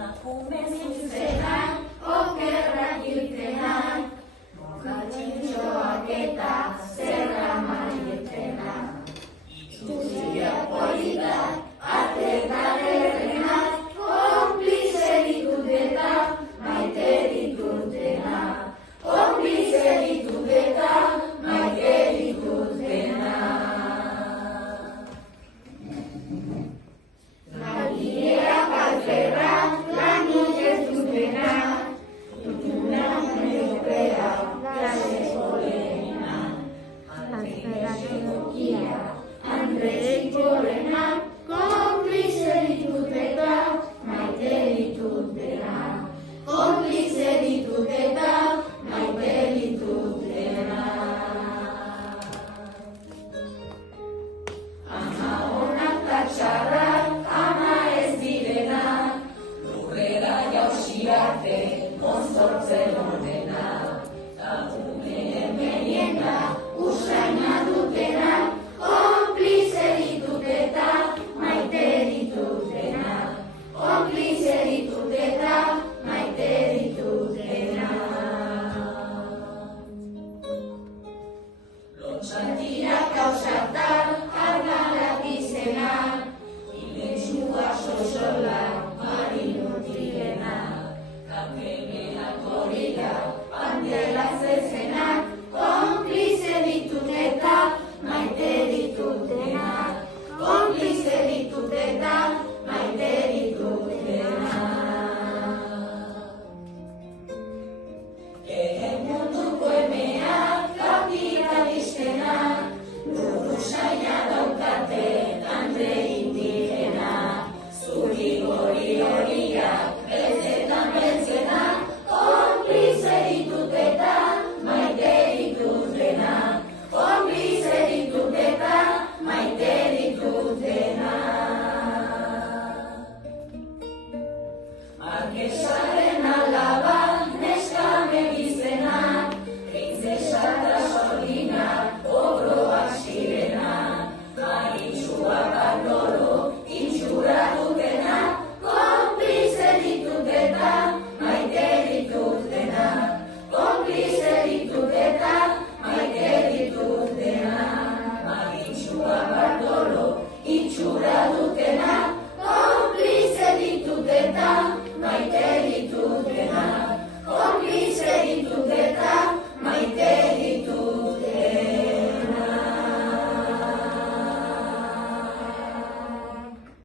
emakume zuzenak, okerrak irtenak, mokatxintxoak eta zerra maietenak. Itxuzia politak, atetak errenak, konplize ditutetak, maite ditutenak. Konplize ditutetak, maite ditutenak. Nagileak alferrak, lanik ez dutenak, tutunak neopeak, gazeko lehenak. Alferrak egokiak, Andreik gorenak, konplize ditutetak, maite ditutenak. Konplize ditutetak, maite ditutenak. Ama onak eta txarrak, ama ez direnak, lurrera jausi arte,